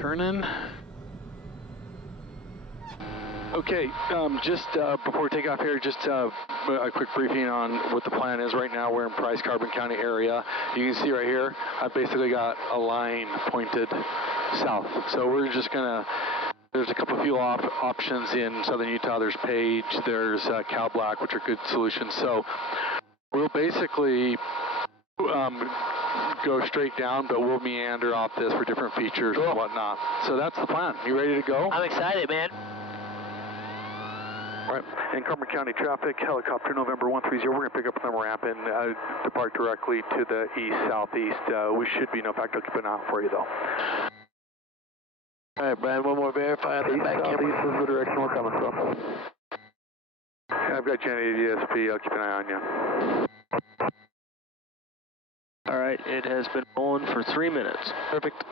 turning. Okay, just before we take off here, just a quick briefing on what the plan is right now. We're in Price Carbon County area. You can see right here, I've basically got a line pointed south. So we're just gonna, there's a couple of fuel options in southern Utah. There's Page, there's Cow Black, which are good solutions. So we'll basically go straight down, but we'll meander off this for different features and whatnot. So that's the plan. You ready to go? I'm excited, man. All right, in Carbon County traffic, helicopter November 130, we're going to pick up on the ramp and depart directly to the east-southeast. We should be, no fact, I'll keep an eye out for you though. All right, Brian, one more verify on the back camera. East is the direction we're coming from. I've got Gen 8 ESP, I'll keep an eye on you. All right, it has been on for 3 minutes. Perfect.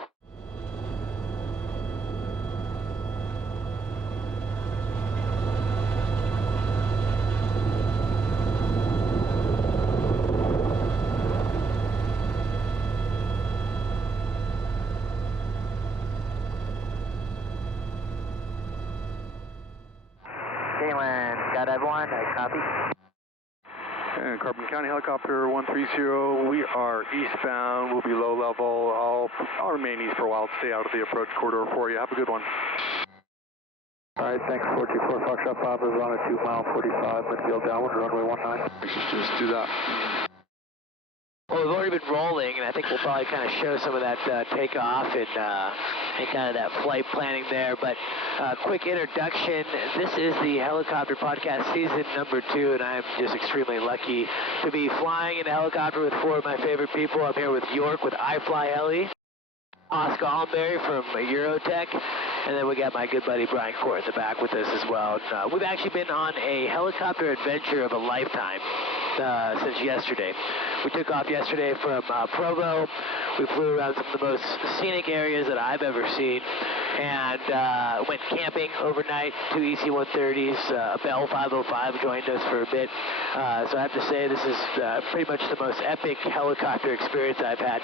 Galland, Skydive 1, I copy. And Carbon County helicopter 130, we are eastbound, we'll be low level. I'll remain east for a while, stay out of the approach corridor for you. Have a good one. All right, thanks. 424 Foxtrot Pop is on a 2 mile 45, midfield downwind, runway 19. We should just do that. Well, we've already been rolling, and I think we'll probably kind of show some of that takeoff and kind of that flight planning there. But quick introduction, this is the Helicopter Podcast Season number 2, and I'm just extremely lucky to be flying in a helicopter with 4 of my favorite people. I'm here with York with iflyheli, Golanbari from EuroTec, and then we got my good buddy Brian Court in the back with us as well. And, we've actually been on a helicopter adventure of a lifetime since yesterday. We took off yesterday from Provo. We flew around some of the most scenic areas that I've ever seen, and went camping overnight. 2 EC-130s, Bell 505 joined us for a bit. So I have to say this is pretty much the most epic helicopter experience I've had.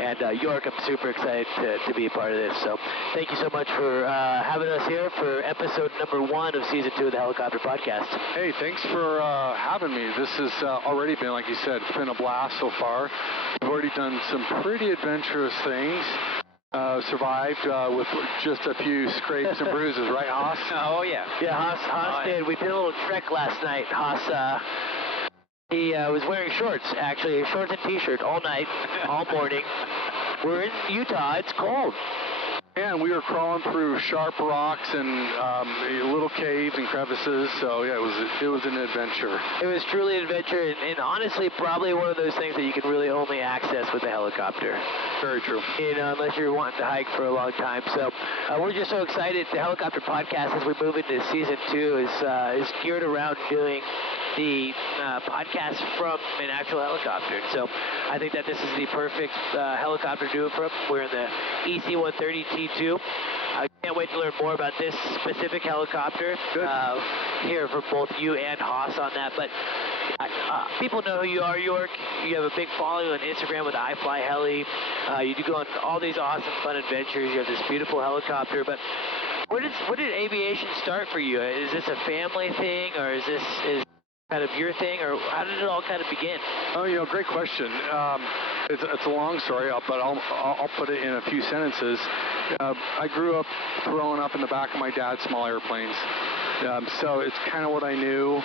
And York, I'm super excited to be a part of this. So thank you so much for having us here for episode number 1 of season 2 of the Helicopter Podcast. Hey, thanks for having me. This has already been, like you said, it's been a blast so far. We've already done some pretty adventurous things. Survived with just a few scrapes and bruises, right, Haas? Oh, yeah. Yeah, Haas did. We did a little trek last night. Haas, he was wearing shorts, actually, shorts and t-shirt all night, all morning. We're in Utah. It's cold. And we were crawling through sharp rocks and little caves and crevices, so yeah, it was an adventure. It was truly an adventure, and honestly, probably one of those things that you can really only access with a helicopter. Very true. You know, unless you're wanting to hike for a long time. So we're just so excited. The Helicopter Podcast, as we move into season 2, is geared around doing the podcast from an actual helicopter. So I think that this is the perfect helicopter to do it from. We're in the EC-130 T2. I can't wait to learn more about this specific helicopter. Good. Hear from both you and Haas on that. But people know who you are, York. You have a big following on Instagram with iflyheli. You do go on all these awesome, fun adventures. You have this beautiful helicopter. But where did aviation start for you? Is this a family thing, or is this kind of your thing, or how did it all kind of begin? Oh, you know, great question. It's a long story, but I'll put it in a few sentences. I grew up growing up in the back of my dad's small airplanes, so it's kind of what I knew.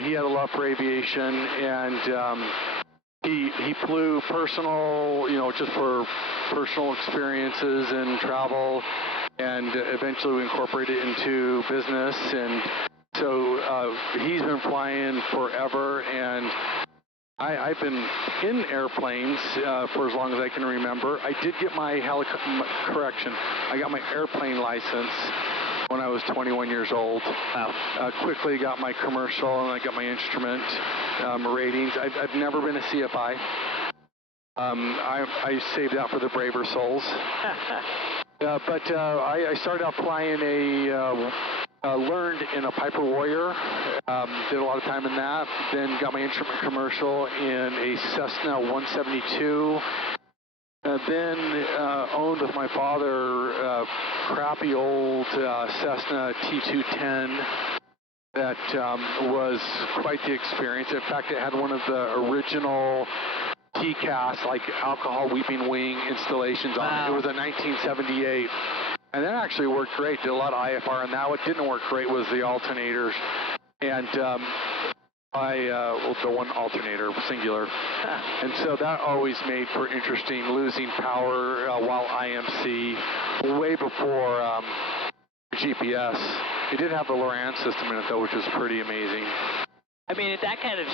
He had a love for aviation, and he flew personal, you know, just for personal experiences and travel, and eventually we incorporated it into business. And so he's been flying forever, and I've been in airplanes for as long as I can remember. I did get my I got my airplane license when I was 21 years old. Wow. Quickly got my commercial, and I got my instrument ratings. I've never been a CFI. I saved that for the braver souls. But I started out flying learned in a Piper Warrior, did a lot of time in that, then got my instrument commercial in a Cessna 172, Then owned with my father crappy old Cessna T210 that was quite the experience. In fact, it had one of the original TCAS, like alcohol weeping wing installations on it. It was a 1978. And that actually worked great. Did a lot of IFR on that. What didn't work great was the alternators. And the one alternator, singular. And so that always made for interesting losing power while IMC, way before GPS. It did have the Loran system in it though, which was pretty amazing. I mean, that kind of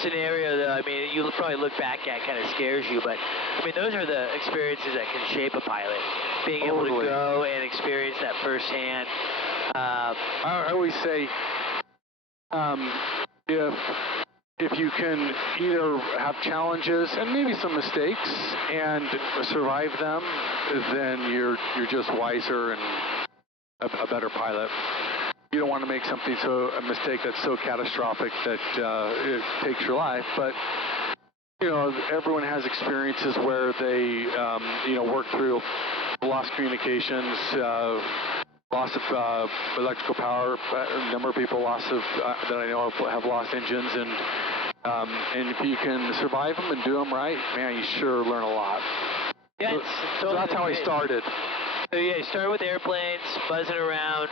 scenario though, I mean, you probably look back at kind of scares you, but I mean, those are the experiences that can shape a pilot. Being able to go and experience that firsthand. I always say, if you can either have challenges and maybe some mistakes and survive them, then you're just wiser and a better pilot. You don't want to make a mistake that's so catastrophic that it takes your life, but you know, everyone has experiences where they work through lost communications, loss of electrical power. A number of people that I know have lost engines, and if you can survive them and do them right, man, you sure learn a lot. Yeah, so that's how I started. So yeah, you started with airplanes, buzzing around.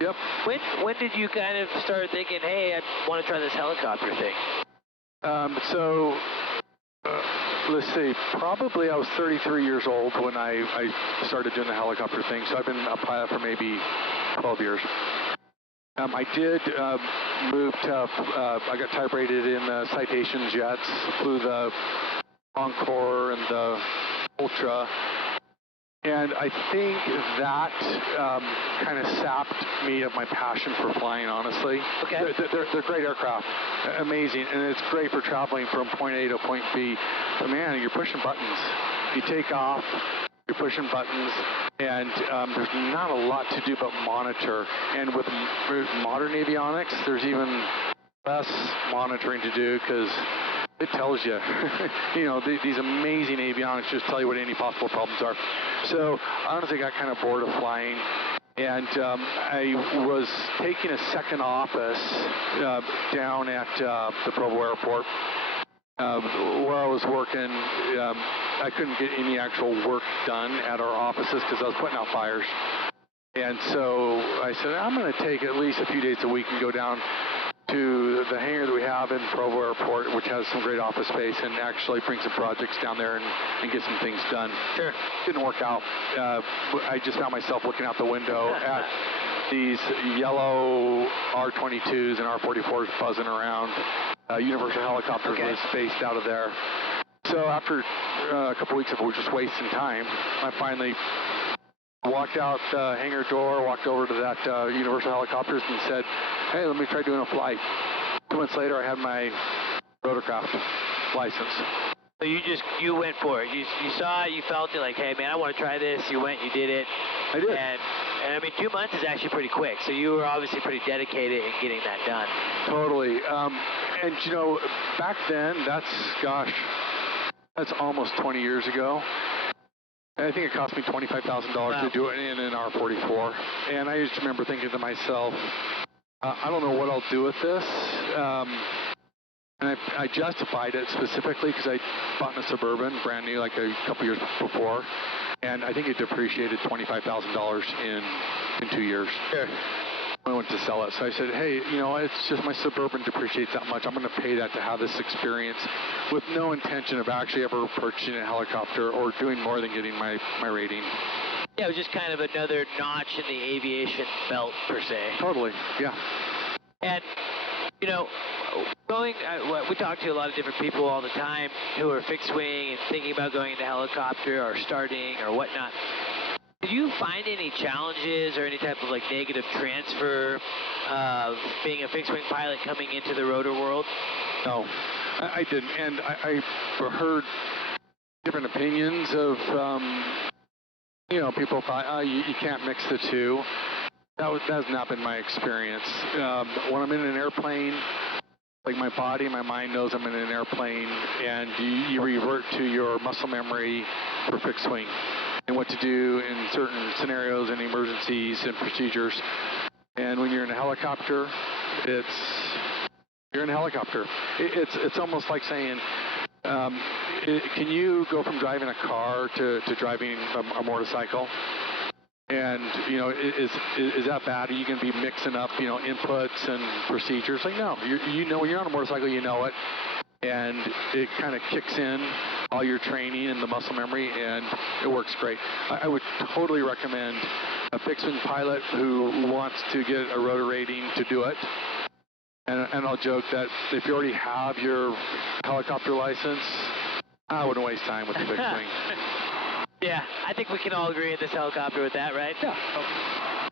Yep. When did you kind of start thinking, hey, I want to try this helicopter thing? Let's see, probably I was 33 years old when I started doing the helicopter thing, so I've been a pilot for maybe 12 years. I did move to, I got type rated in the Citation jets, flew the Encore and the Ultra, and I think that kind of sapped me of my passion for flying, honestly. Okay. They're great aircraft, amazing, and it's great for traveling from point A to point B. But man, you're pushing buttons. You take off, you're pushing buttons, and there's not a lot to do but monitor. And with modern avionics, there's even less monitoring to do because it tells you. These amazing avionics just tell you what any possible problems are. So I honestly got kind of bored of flying, and I was taking a second office down at the Provo Airport where I was working. I couldn't get any actual work done at our offices because I was putting out fires. And so I said, I'm going to take at least a few days a week and go down to the hangar that we have in Provo Airport, which has some great office space, and actually bring some projects down there and get some things done. Sure. Didn't work out. I just found myself looking out the window at these yellow R-22s and R-44s buzzing around. Universal Helicopters was based out of there. So after a couple weeks of just wasting time, I finally walked out the hangar door, walked over to that Universal Helicopters and said, hey, let me try doing a flight. 2 months later, I had my rotorcraft license. So you went for it. You saw it, you felt it, like, hey, man, I want to try this. You went, you did it. I did. And I mean, 2 months is actually pretty quick. So you were obviously pretty dedicated in getting that done. Totally. And, back then, that's almost 20 years ago. I think it cost me $25,000 to do it in an R-44. And I just remember thinking to myself, I don't know what I'll do with this. And I justified it specifically because I bought a Suburban, brand new, like a couple years before. And I think it depreciated $25,000 in 2 years. Sure. I went to sell it. So I said, hey, it's just my Suburban depreciates that much. I'm going to pay that to have this experience with no intention of actually ever purchasing a helicopter or doing more than getting my rating. Yeah, it was just kind of another notch in the aviation belt, per se. Totally, yeah. And, we talk to a lot of different people all the time who are fixed wing and thinking about going into helicopter or starting or whatnot. Did you find any challenges or any type of negative transfer of being a fixed wing pilot coming into the rotor world? No, I didn't. And I heard different opinions of, people thought, you can't mix the two. That has not been my experience. When I'm in an airplane, like my body, my mind knows I'm in an airplane, and you revert to your muscle memory for fixed wing and what to do in certain scenarios and emergencies and procedures. And when you're in a helicopter, you're in a helicopter. It's almost like saying, can you go from driving a car to driving a motorcycle? And, you know, is that bad? Are you going to be mixing up, you know, inputs and procedures? Like, no, you know, when you're on a motorcycle, you know it. And it kind of kicks in all your training and the muscle memory, and it works great. I would totally recommend a fixed-wing pilot who wants to get a rotor rating to do it. And I'll joke that if you already have your helicopter license, I wouldn't waste time with the fixed-wing. Yeah, I think we can all agree in this helicopter with that, right? Yeah.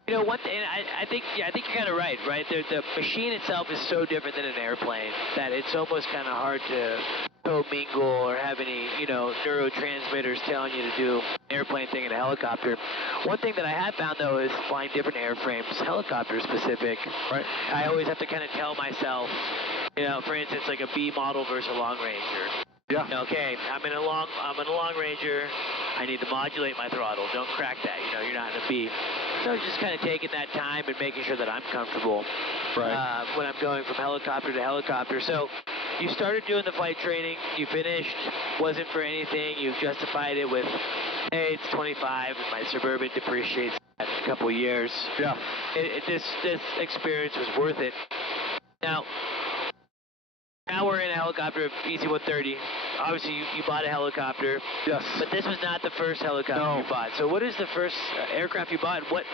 You know, one thing, I think you're kind of right? The machine itself is so different than an airplane that it's almost kind of hard to co-mingle or have any, you know, neurotransmitters telling you to do an airplane thing in a helicopter. One thing that I have found, though, is flying different airframes, helicopter specific. Right. I always have to kind of tell myself, you know, for instance, like a B model versus a Long Ranger. Yeah. You know, okay, I'm in a Long Ranger. I need to modulate my throttle. Don't crack that. You know, you're not in a B. So just kind of taking that time and making sure that I'm comfortable when I'm going from helicopter to helicopter. So you started doing the flight training. You finished. Wasn't for anything. You justified it with, hey, it's 25 and my Suburban depreciates in a couple of years. Yeah. This experience was worth it. Now we're in a helicopter, EC-130. Obviously, you bought a helicopter. Yes. But this was not the first helicopter you bought. So what is the first aircraft you bought? What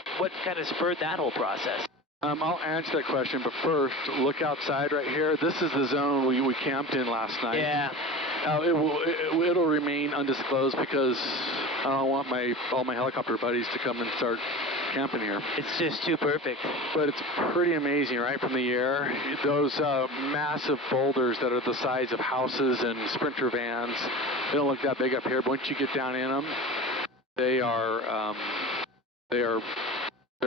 kind of spurred that whole process? I'll answer that question, but first, look outside right here. This is the zone we camped in last night. Yeah. It'll remain undisclosed because I don't want all my helicopter buddies to come and start camping here. It's just too perfect. But it's pretty amazing, right, from the air. Those massive boulders that are the size of houses and Sprinter vans, they don't look that big up here, but once you get down in them, they're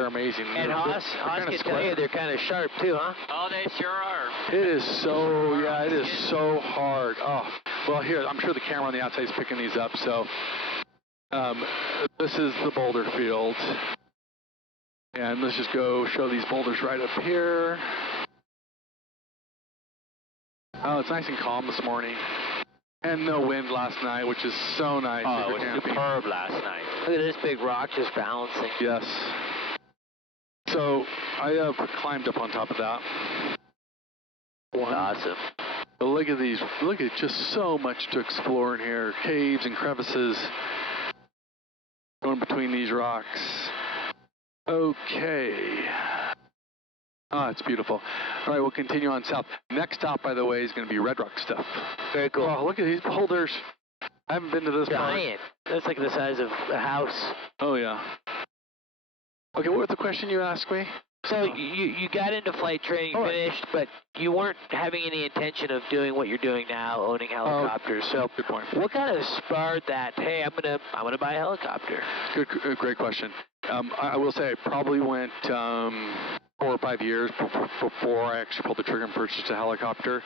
amazing. And Haas can tell you they're kind of sharp too, huh? Oh, they sure are. It is so hard. Oh, well, here, I'm sure the camera on the outside is picking these up, so this is the boulder field. And let's just go show these boulders right up here. Oh, it's nice and calm this morning. And no wind last night, which is so nice. Oh, it was superb last night. Look at this big rock just balancing. Yes. So I climbed up on top of that. Awesome. But look at these. Look at just so much to explore in here. Caves and crevices going between these rocks. Okay. Ah, it's beautiful. All right, we'll continue on south. Next stop, by the way, is going to be Red Rock stuff. Very cool. Oh, look at these boulders. I haven't been to this part. Giant. That's like the size of a house. Oh, yeah. Okay, what was the question you asked me? So you got into flight training, finished, but you weren't having any intention of doing what you're doing now, owning helicopters. So good point. What kind of spurred that? Hey, I'm gonna buy a helicopter. Great question. I will say I probably went 4 or 5 years before I actually pulled the trigger and purchased a helicopter.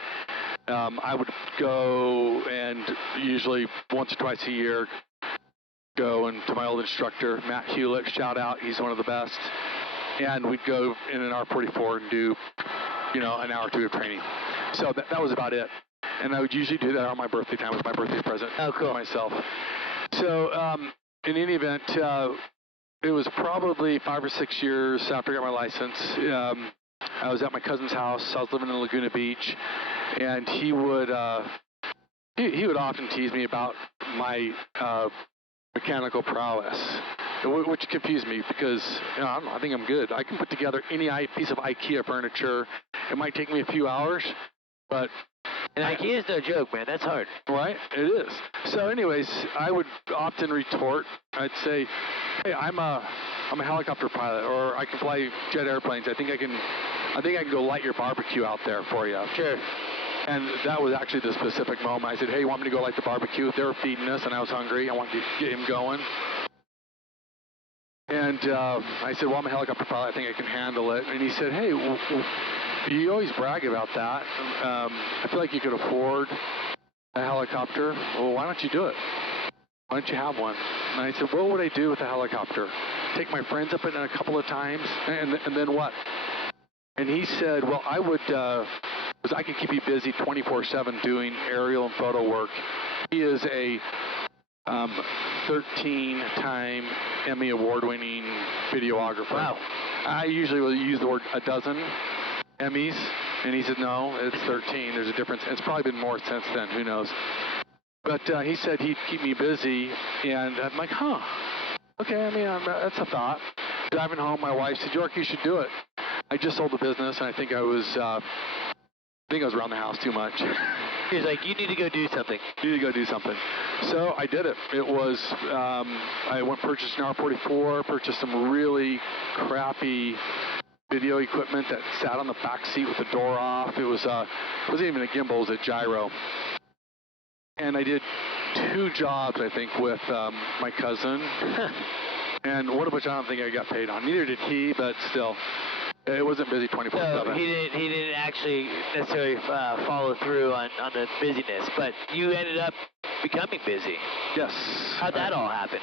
I would go and usually once or twice a year go and to my old instructor, Matt Hewlett, shout out, he's one of the best. And we'd go in an R44 and do, you know, an hour or two of training. So that was about it. And I would usually do that on my birthday time with my birthday present for myself. So in any event, it was probably 5 or 6 years after I got my license. I was at my cousin's house. I was living in Laguna Beach, and he would often tease me about my mechanical prowess, which confused me because I think I'm good. I can put together any piece of IKEA furniture. It might take me a few hours, but and IKEA is no joke, man. That's hard. Right? It is. So anyways, I would often retort. I'd say, hey, I'm a helicopter pilot, or I can fly jet airplanes. I think I can go light your barbecue out there for you. Sure. And that was actually the specific moment. I said, hey, you want me to go light the barbecue? They were feeding us, and I was hungry. I wanted to get him going. And I said, well, I'm a helicopter pilot. I think I can handle it. And he said, hey, You always brag about that. I feel like you could afford a helicopter. Well, why don't you do it? Why don't you have one? And I said, what would I do with a helicopter? Take my friends up in it a couple of times, and then what? And he said, well, I would, because I could keep you busy 24/7 doing aerial and photo work. He is a 13-time Emmy award-winning videographer. Wow. I usually will use the word a dozen Emmys, and he said, no, it's 13. There's a difference. It's probably been more since then. Who knows? But he said he'd keep me busy, and I'm like, huh. Okay, I mean, that's a thought. Driving home, my wife said, York, you should do it. I just sold the business, and I think I was around the house too much. He's like, you need to go do something. You need to go do something. So I did it. It was, I went purchased an R44, purchased some really crappy video equipment that sat on the back seat with the door off. It wasn't even a gimbal, it was a gyro. And I did 2 jobs, I think, with my cousin. And one of which I don't think I got paid on. Neither did he, but still. It wasn't busy 24/7. No, he didn't actually necessarily follow through on the busyness, but you ended up becoming busy. Yes. How'd that all happen?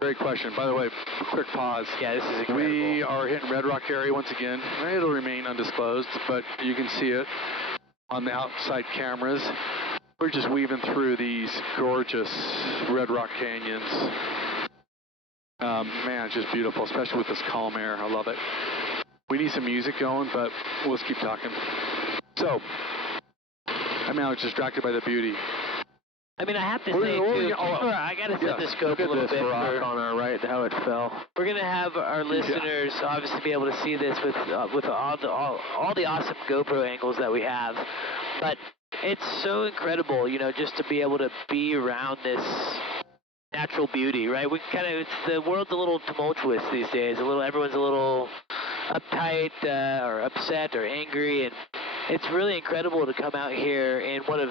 Great question. By the way, quick pause. Yeah, this is incredible. We are hitting Red Rock area once again. It'll remain undisclosed, but you can see it on the outside cameras. We're just weaving through these gorgeous Red Rock canyons. Man, it's just beautiful, especially with this calm air. I love it. We need some music going, but let's keep talking. So, I mean, I was distracted by the beauty. I mean, I have to say, too, I got to set the scope a little bit rock on our right, how it fell. We're going to have our listeners obviously be able to see this with all the awesome GoPro angles that we have. But it's so incredible, you know, just to be able to be around this natural beauty, right? The world's a little tumultuous these days. Everyone's a little uptight or upset or angry, and it's really incredible to come out here in one of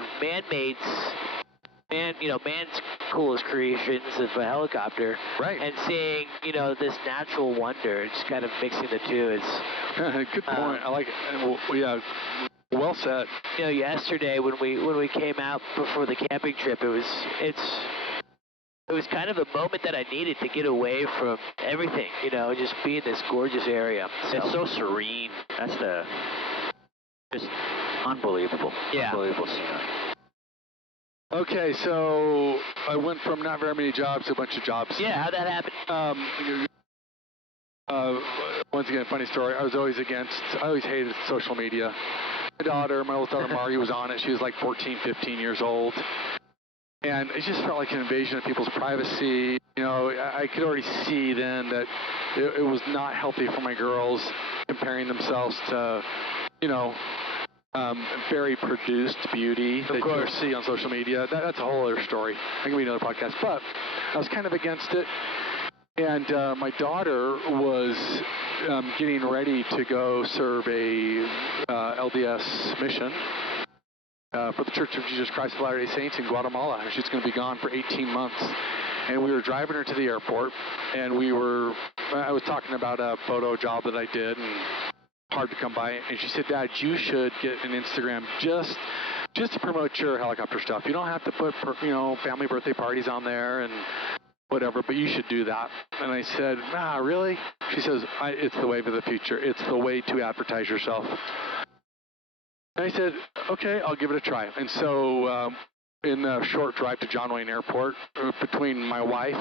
man's coolest creations of a helicopter, right? And seeing, you know, this natural wonder, just kind of mixing the two. It's good point. I like it. Yeah, well said. You know, yesterday when we came out before the camping trip, it was kind of a moment that I needed to get away from everything, you know, just be in this gorgeous area. So. It's so serene. That's just unbelievable. Yeah. Unbelievable scenery. Okay, so I went from not very many jobs to a bunch of jobs. Yeah, how'd that happen? Once again, funny story. I always hated social media. My oldest daughter Margie was on it. She was like 14, 15 years old. And it just felt like an invasion of people's privacy. You know, I could already see then that it was not healthy for my girls comparing themselves to, you know, very produced beauty that you see on social media. That's a whole other story. That can be another podcast. But I was kind of against it. And my daughter was getting ready to go serve a LDS mission. For the Church of Jesus Christ of Latter-day Saints in Guatemala. She's going to be gone for 18 months. And we were driving her to the airport, and I was talking about a photo job that I did, and hard to come by. And she said, Dad, you should get an Instagram just to promote your helicopter stuff. You don't have to put, family birthday parties on there and whatever, but you should do that. And I said, really? She says, it's the wave of the future. It's the way to advertise yourself. And I said, okay, I'll give it a try. And so in a short drive to John Wayne Airport, between my wife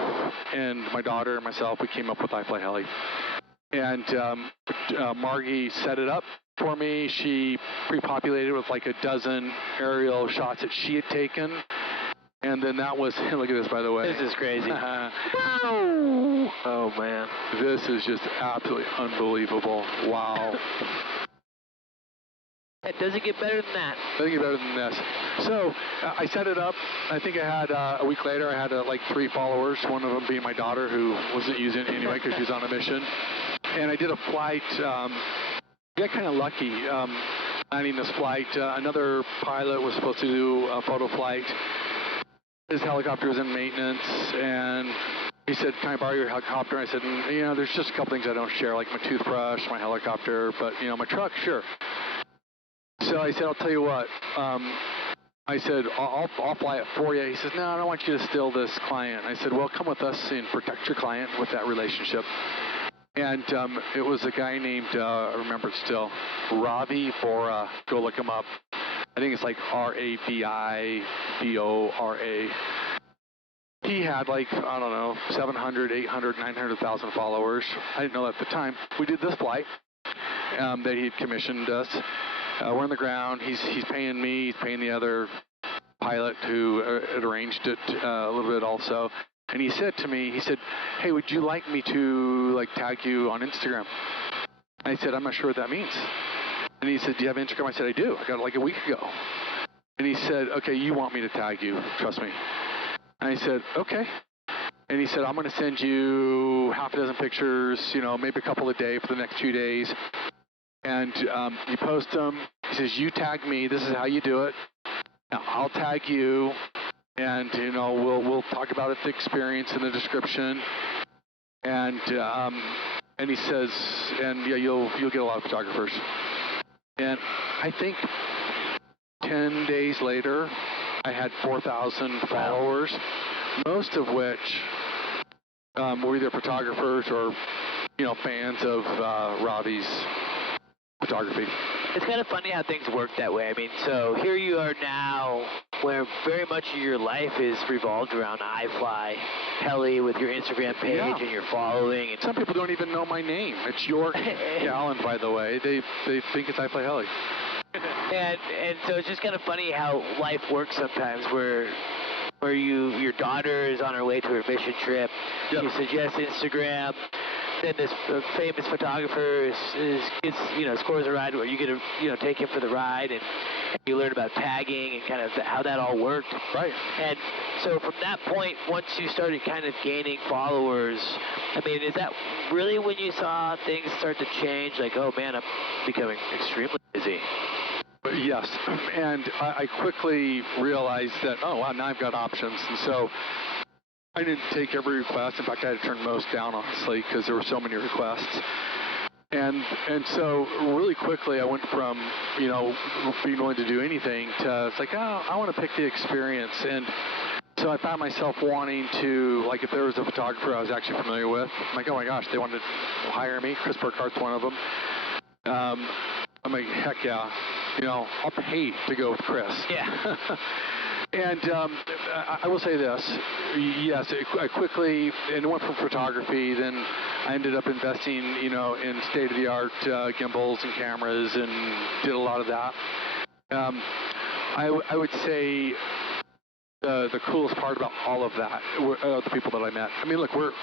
and my daughter and myself, we came up with iflyheli. And Margie set it up for me. She pre-populated with like a dozen aerial shots that she had taken. And then that was, look at this, by the way. This is crazy. Oh, man. This is just absolutely unbelievable. Wow. It doesn't get better than that. Doesn't get better than this. So I set it up. I think I had, a week later, I had like 3 followers, one of them being my daughter who wasn't using it anyway because she was on a mission. And I did a flight. I got kind of lucky landing this flight. Another pilot was supposed to do a photo flight. His helicopter was in maintenance, and he said, can I borrow your helicopter? I said, there's just a couple things I don't share, like my toothbrush, my helicopter, but, my truck, sure. So I said, I'll tell you what. I said, I'll fly it for you. He says, no, I don't want you to steal this client. I said, well, come with us and protect your client with that relationship. And it was a guy named, I remember it still, Ravi Bora. Go look him up. I think it's like Ravibora. He had like, I don't know, 700, 800, 900,000 followers. I didn't know that at the time. We did this flight that he had commissioned us. We're on the ground. He's paying me. He's paying the other pilot who had arranged it a little bit also. And he said to me, he said, hey, would you like me to like tag you on Instagram? I said, I'm not sure what that means. And he said, do you have Instagram? I said, I do. I got it like a week ago. And he said, okay, you want me to tag you. Trust me. And I said, okay. And he said, I'm going to send you half a dozen pictures, you know, maybe a couple a day for the next few days. And you post them. He says, you tag me. This is how you do it. Now, I'll tag you. And, you know, we'll talk about it, the experience in the description. And he says, and yeah, you'll get a lot of photographers. And I think 10 days later, I had 4,000 followers, most of which were either photographers or, you know, fans of Ravi's photography. It's kind of funny how things work that way. I mean, so here you are now, where very much of your life is revolved around iflyheli with your Instagram page and your following. And some people don't even know my name. It's York Galland, by the way. They think it's iflyheli. and so it's just kind of funny how life works sometimes, where your daughter is on her way to her mission trip. Yep. You suggest Instagram. Then this famous photographer scores a ride where you get to take him for the ride, and you learn about tagging and kind of how that all worked. Right. And so from that point, once you started kind of gaining followers, I mean, is that really when you saw things start to change? Like, oh man, I'm becoming extremely busy. Yes, and I quickly realized that, oh wow, now I've got options, and so I didn't take every request. In fact, I had to turn most down, honestly, because there were so many requests. And so really quickly, I went from, you know, being willing to do anything to, it's like, oh, I want to pick the experience. And so I found myself wanting to, like, if there was a photographer I was actually familiar with, I'm like, oh my gosh, they wanted to hire me. Chris Burkhart's one of them. I'm like, heck yeah, you know, I'll pay to go with Chris. Yeah. And I will say this, yes, I quickly, and went from photography, then I ended up investing, you know, in state-of-the-art gimbals and cameras, and did a lot of that. I would say the coolest part about all of that were the people that I met. I mean, look, we're,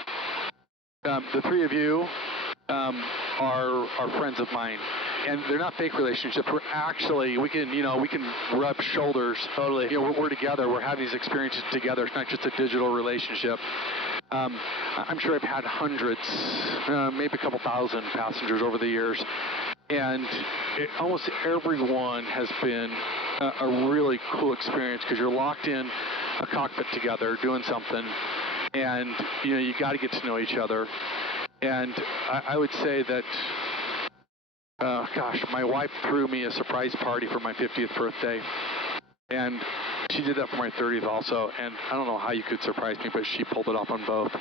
the three of you are friends of mine. And they're not fake relationships. We're actually, we can rub shoulders. Totally. You know, we're together. We're having these experiences together. It's not just a digital relationship. I'm sure I've had hundreds, maybe a couple thousand passengers over the years. And almost everyone has been a really cool experience, because you're locked in a cockpit together doing something. And, you know, you got to get to know each other. And I would say that, gosh, my wife threw me a surprise party for my 50th birthday, and she did that for my 30th also, and I don't know how you could surprise me, but she pulled it off on both.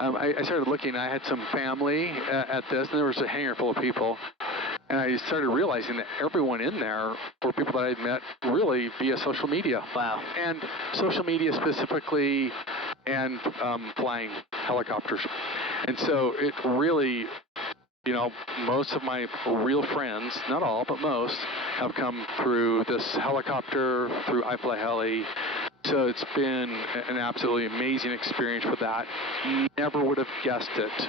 I started looking, I had some family at this, and there was a hangar full of people, and I started realizing that everyone in there were people that I'd met really via social media. Wow. And social media specifically, and flying helicopters. And so it really, you know, most of my real friends, not all, but most, have come through this helicopter, through iflyheli. So it's been an absolutely amazing experience for that. Never would have guessed it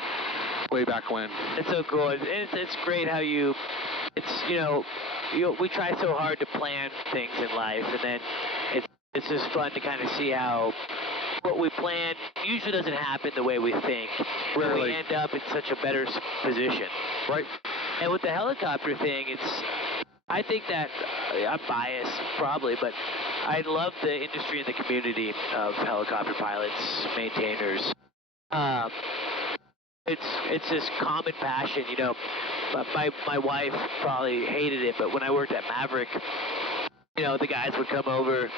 way back when. It's so cool. It's great how we try so hard to plan things in life, and then it's just fun to kind of see how what we plan usually doesn't happen the way we think. Rarely. We end up in such a better position. Right. And with the helicopter thing, I think that, I'm biased probably, but I love the industry and the community of helicopter pilots, maintainers. it's this common passion, you know. My wife probably hated it, but when I worked at Maverick, you know, the guys would come over,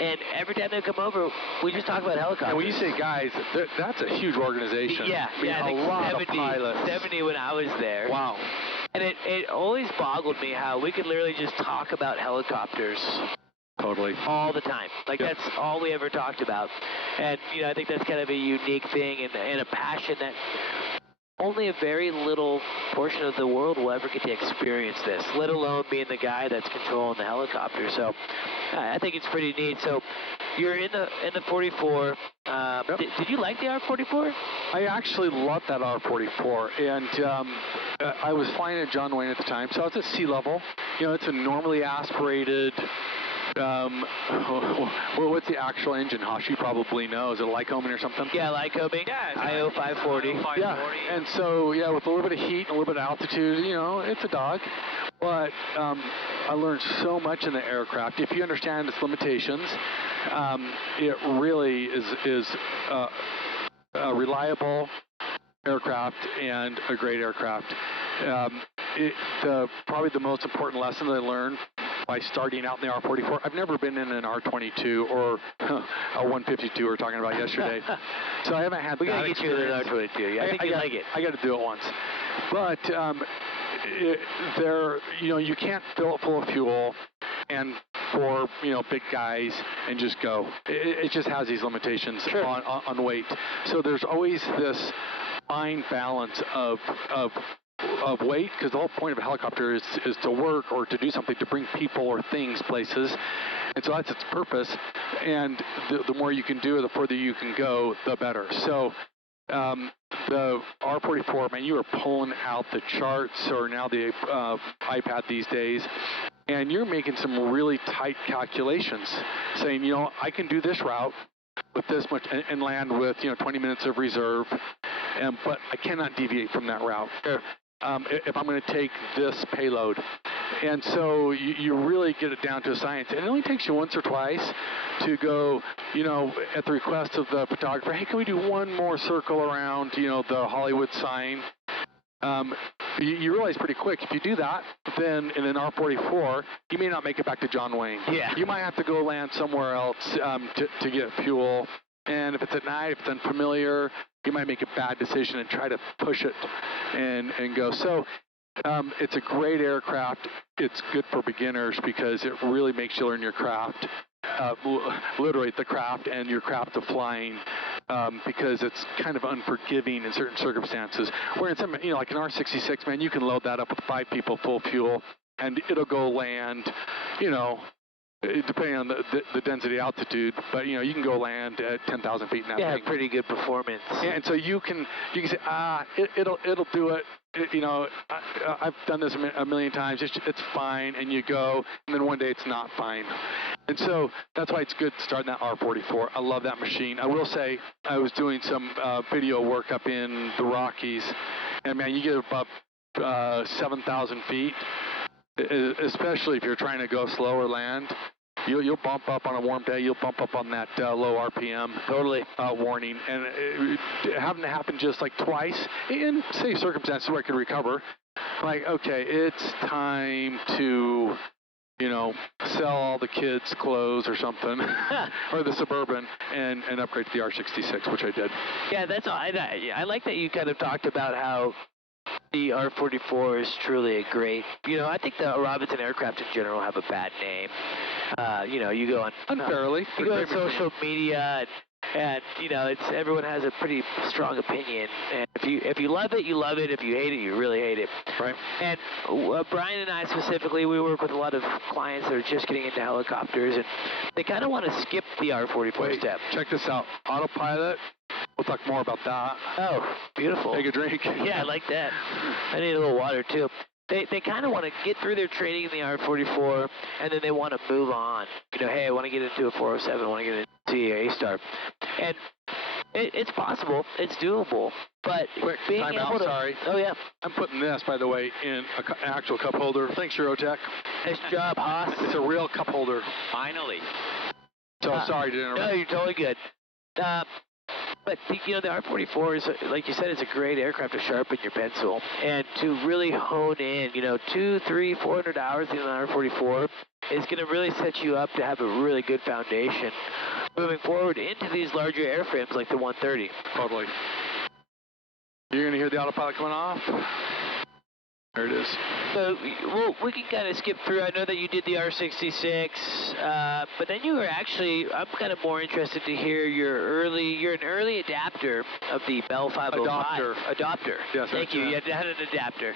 and every time they come over, we just talk about helicopters. And when you say guys, that's a huge organization. Yeah, I mean, I think a lot 70, of pilots. 70 when I was there. Wow. And it always boggled me how we could literally just talk about helicopters. Totally. All the time. Like, Yep. that's all we ever talked about. And, you know, I think that's kind of a unique thing and a passion that only a very little portion of the world will ever get to experience this, let alone being the guy that's controlling the helicopter. So I think it's pretty neat. So you're in the 44. Yep. Did you like the R-44? I actually loved that R-44, and I was flying at John Wayne at the time, so I was at sea level. You know, it's a normally aspirated. What's the actual engine, Hosh? You probably know. Is it Lycoming or something? Yeah, Lycoming. Yeah, IO 540. Yeah, and so, yeah, with a little bit of heat and a little bit of altitude, you know, it's a dog. But I learned so much in the aircraft. If you understand its limitations, it really is a reliable aircraft and a great aircraft. Probably the most important lesson that I learned by starting out in the R-44, I've never been in an R-22 or a 152 we were talking about yesterday. So I haven't had we that gotta get you in an R-22. I think you like it. I got to do it once. But you know, you can't fill it full of fuel and for, you know, big guys and just go. It just has these limitations Sure. on weight. So there's always this fine balance of weight, because the whole point of a helicopter is to work or to do something, to bring people or things places, and so that's its purpose. And the more you can do, the further you can go, the better. So the R-44, man, you are pulling out the charts, or now the iPad these days, and you're making some really tight calculations, saying, you know, I can do this route with this much and land with, you know, 20 minutes of reserve, but I cannot deviate from that route if I'm going to take this payload. And so you really get it down to a science. And it only takes you once or twice to go, you know, at the request of the photographer, hey, can we do one more circle around, you know, the Hollywood sign? You realize pretty quick, if you do that, then in an R-44, you may not make it back to John Wayne. Yeah. You might have to go land somewhere else to get fuel. And if it's at night, if it's unfamiliar, you might make a bad decision and try to push it and go. So it's a great aircraft. It's good for beginners because it really makes you learn your craft, literally the craft and your craft of flying, because it's kind of unforgiving in certain circumstances. Where in some, you know, like an R-66, man, you can load that up with 5 people full fuel and it'll go land, you know, depending on the density altitude, but you know, you can go land at 10,000 feet in that thing. Yeah, pretty good performance. And so you can say, it'll do it. You know, I've done this a million times. It's fine, and you go, and then one day it's not fine. And so that's why it's good to start in that R-44. I love that machine. I will say, I was doing some video work up in the Rockies, and man, you get above 7,000 feet, especially if you're trying to go slow or land. You'll bump up on a warm day. You'll bump up on that low RPM. Totally. Warning. And having to happen just like twice in safe circumstances where I can recover. Like, okay, it's time to, you know, sell all the kids' clothes or something, or the Suburban, and upgrade to the R-66, which I did. Yeah, that's all. I like that you kind of talked about how the R-44 is truly a great, you know, I think the Robinson aircraft in general have a bad name. You know, you go on unfairly. You go on social media, and you know, everyone has a pretty strong opinion. And if you love it, you love it. If you hate it, you really hate it. Right. And Brian and I specifically, we work with a lot of clients that are just getting into helicopters, and they kind of want to skip the R-44 step. Check this out. Autopilot. We'll talk more about that. Oh, beautiful. Take a drink. Yeah, I like that. I need a little water too. They kind of want to get through their training in the R-44, and then they want to move on. You know, hey, I want to get into a 407, I want to get into a A-Star. And it's possible, it's doable, but quick, being time able out, to... sorry. Oh, yeah. I'm putting this, by the way, in an actual cup holder. Thanks, EuroTec. Nice job, Haas. It's a real cup holder. Finally. So sorry to interrupt. No, you're totally good. But you know, the R-44 is, like you said, it's a great aircraft to sharpen your pencil and to really hone in. You know, 200, 300, 400 hours in an R-44 is going to really set you up to have a really good foundation moving forward into these larger airframes like the 130. Totally. You're going to hear the autopilot coming off. There it is. So we can kind of skip through. I know that you did the R66, but then you were actually, I'm kind of more interested to hear you're an early adapter of the Bell 505. Adopter. Yes, thank you. You had an adapter.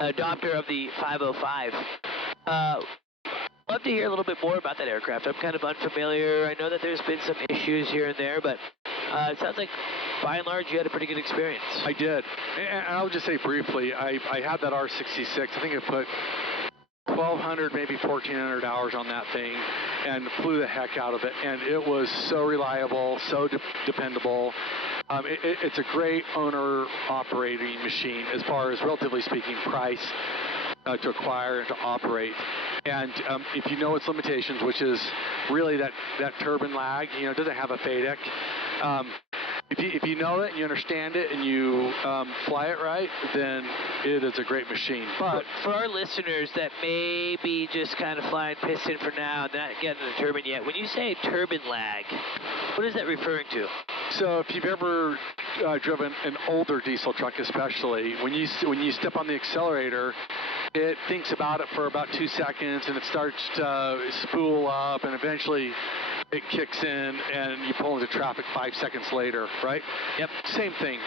Adopter of the 505. Love to hear a little bit more about that aircraft. I'm kind of unfamiliar. I know that there's been some issues here and there, but it sounds like by and large you had a pretty good experience. I did. And I'll just say briefly, I had that R66. I think I put 1,200, maybe 1,400 hours on that thing and flew the heck out of it. And it was so reliable, so dependable. It's a great owner operating machine as far as, relatively speaking, price to acquire and to operate. And if you know its limitations, which is really that turbine lag, you know, it doesn't have a FADEC. If you know it and you understand it and you fly it right, then it is a great machine. But for our listeners that may be just kind of flying piston for now, not getting the turbine yet, when you say turbine lag, what is that referring to? So if you've ever driven an older diesel truck, especially, when you step on the accelerator, it thinks about it for about 2 seconds and it starts to spool up and eventually it kicks in and you pull into traffic 5 seconds later, right? Yep. Same thing.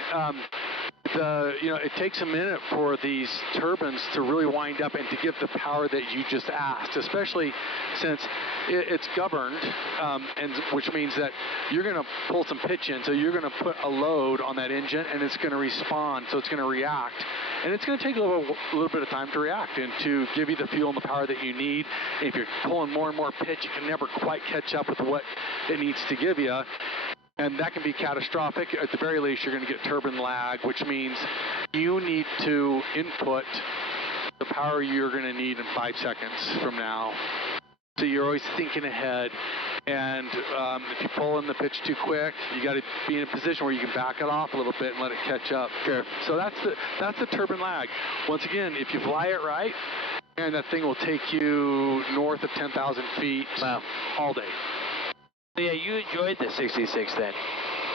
It takes a minute for these turbines to really wind up and to give the power that you just asked, especially since it's governed, and which means that you're going to pull some pitch in, so you're going to put a load on that engine and it's going to respond, so it's going to react. And it's going to take a little bit of time to react and to give you the fuel and the power that you need. If you're pulling more and more pitch, you can never quite catch up with what it needs to give you. And that can be catastrophic. At the very least, you're going to get turbine lag, which means you need to input the power you're going to need in 5 seconds from now. So you're always thinking ahead. And if you pull in the pitch too quick, you got to be in a position where you can back it off a little bit and let it catch up. Sure. So that's the turbine lag. Once again, if you fly it right, and that thing will take you north of 10,000 feet all day. So yeah, you enjoyed the 66 then?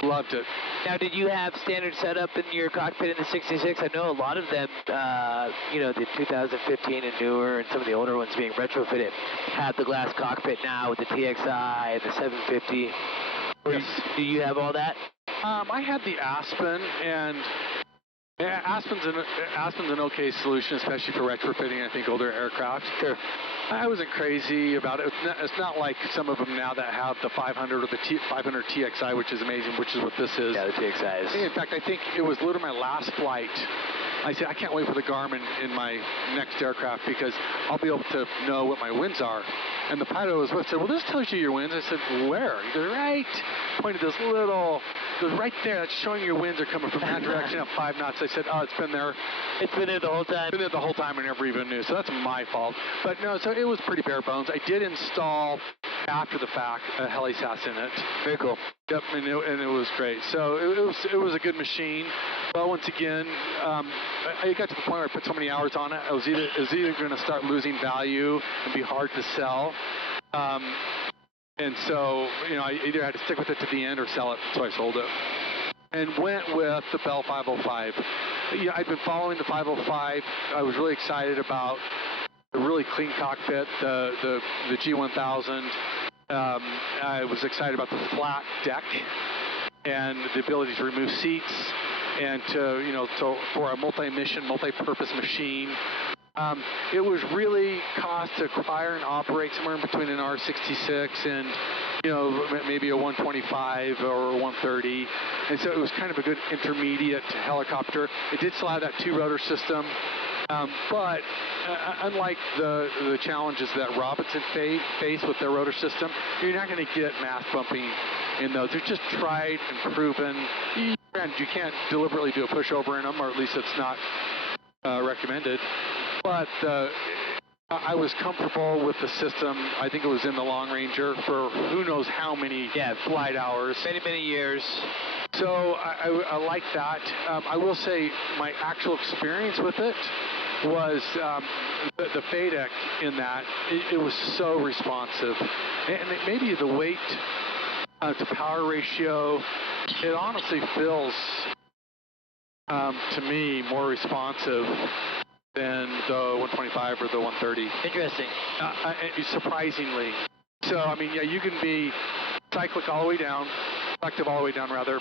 Loved it. Now, did you have standard setup in your cockpit in the 66? I know a lot of them, the 2015 and newer and some of the older ones being retrofitted have the glass cockpit now with the TXI and the 750. Yes. Do you have all that? I had the Aspen, and Aspen's an okay solution, especially for retrofitting, I think, older aircraft. Sure. I wasn't crazy about it. It's not like some of them now that have the 500 or the 500 TXI, which is amazing, which is what this is. Yeah, the TXI is. In fact, I think it was literally my last flight. I said, I can't wait for the Garmin in my next aircraft because I'll be able to know what my winds are. And the pilot was with said, well, this tells you your winds. I said, where? He goes, right. Pointed this little, goes right there. That's showing your winds are coming from that direction at 5 knots. I said, oh, it's been there. It's been there the whole time. Been there the whole time and never even knew. So that's my fault. But no, so it was pretty bare bones. I did install after the fact a heli SAS in it. Very cool. Yep, and it was great. So it was a good machine. But once again, I got to the point where I put so many hours on it, it was either going to start losing value and be hard to sell. And so, I either had to stick with it to the end or sell it, so I sold it. And went with the Bell 505. I'd been following the 505. I was really excited about the really clean cockpit, the G1000. I was excited about the flat deck and the ability to remove seats and for a multi-mission, multi-purpose machine. It was really cost to acquire and operate somewhere in between an R66 and maybe a 125 or a 130. And so it was kind of a good intermediate helicopter. It did still have that 2-rotor system. But unlike the challenges that Robinson faced with their rotor system, you're not going to get mass bumping in those. They're just tried and proven. And you can't deliberately do a pushover in them, or at least it's not recommended. But I was comfortable with the system. I think it was in the Long Ranger for who knows how many flight hours. Many, many years. So I like that. I will say my actual experience with it was the FADEC in that it was so responsive, and maybe the weight to power ratio, it honestly feels to me more responsive than the 125 or the 130. Interesting. Surprisingly. So I mean, yeah, you can be cyclic all the way down, selective all the way down rather,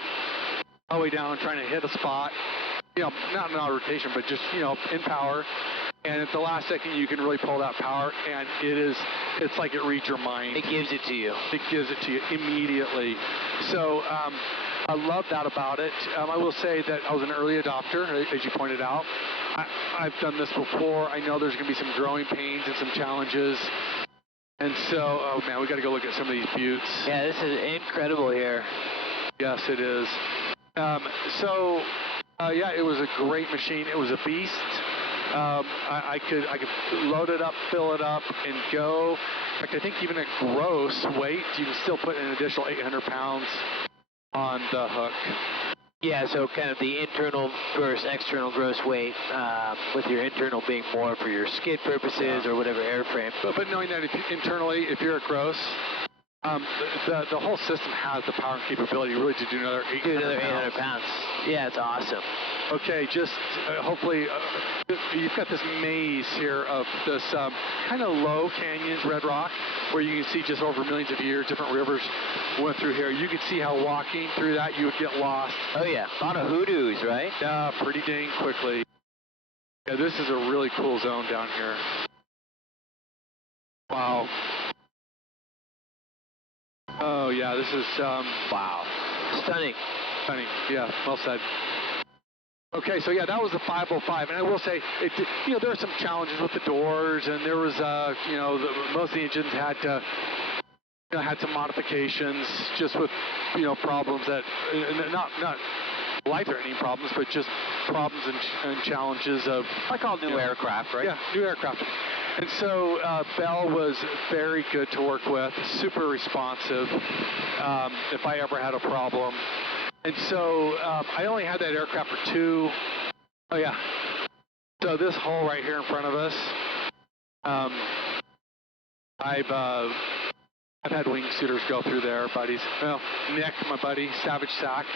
all the way down trying to hit a spot, you know, not in auto rotation, but just, you know, in power. And at the last second, you can really pull that power, and it's like it reads your mind. It gives it to you. It gives it to you immediately. So I love that about it. I will say that I was an early adopter, as you pointed out. I've done this before. I know there's going to be some growing pains and some challenges. And so, oh man, we got to go look at some of these buttes. Yeah, this is incredible here. Yes, it is. Yeah, it was a great machine. It was a beast. I could load it up, fill it up, and go. In fact, I think even at gross weight, you can still put an additional 800 pounds on the hook. Yeah, so kind of the internal versus external gross weight, with your internal being more for your skid purposes or whatever airframe. But knowing that internally, if you're at gross, the whole system has the power and capability really to do another 800 pounds. Yeah, it's awesome. Okay, just hopefully you've got this maze here of this kind of low canyons, red rock, where you can see just over millions of years, different rivers went through here. You can see how walking through that you would get lost. Oh yeah, a lot of hoodoos, right? Yeah, pretty dang quickly. Yeah, this is a really cool zone down here. Wow. Oh yeah, this is wow, stunning. Stunning. Yeah, well said. Okay, so yeah, that was the 505, and I will say, you know, there were some challenges with the doors, and there was, you know, most of the engines had to, you know, had some modifications, just with, you know, problems that, not life-threatening problems, but just problems and challenges of, like all new aircraft, right? Yeah, new aircraft. And so Bell was very good to work with, super responsive. If I ever had a problem. And so I only had that aircraft for oh yeah. So this hole right here in front of us, I've had wingsuiters go through there, buddies. Well, Nick, my buddy, Savage Sack,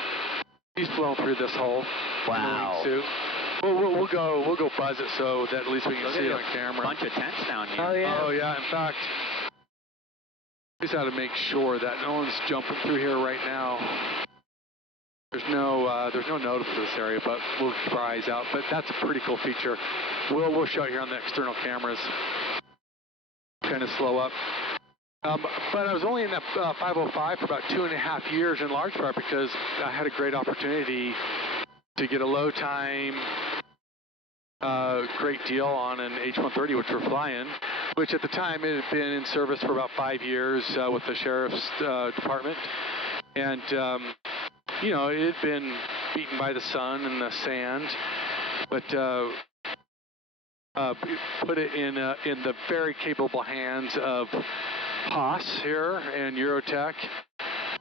he's flown through this hole. Wow. In a wingsuit. We'll go buzz it so that at least we can see it on camera. Bunch of tents down here. Oh yeah. Oh yeah. In fact, we just got to make sure that no one's jumping through here right now. There's no notice for this area, but we'll keep our eyes out. But that's a pretty cool feature. We'll show it here on the external cameras. Kind of slow up. But I was only in that 505 for about 2.5 years, in large part because I had a great opportunity to get a low time, great deal on an H-130, which we're flying, which at the time it had been in service for about 5 years with the Sheriff's Department. And you know, it had been beaten by the sun and the sand, but put it in the very capable hands of Haas here and EuroTec,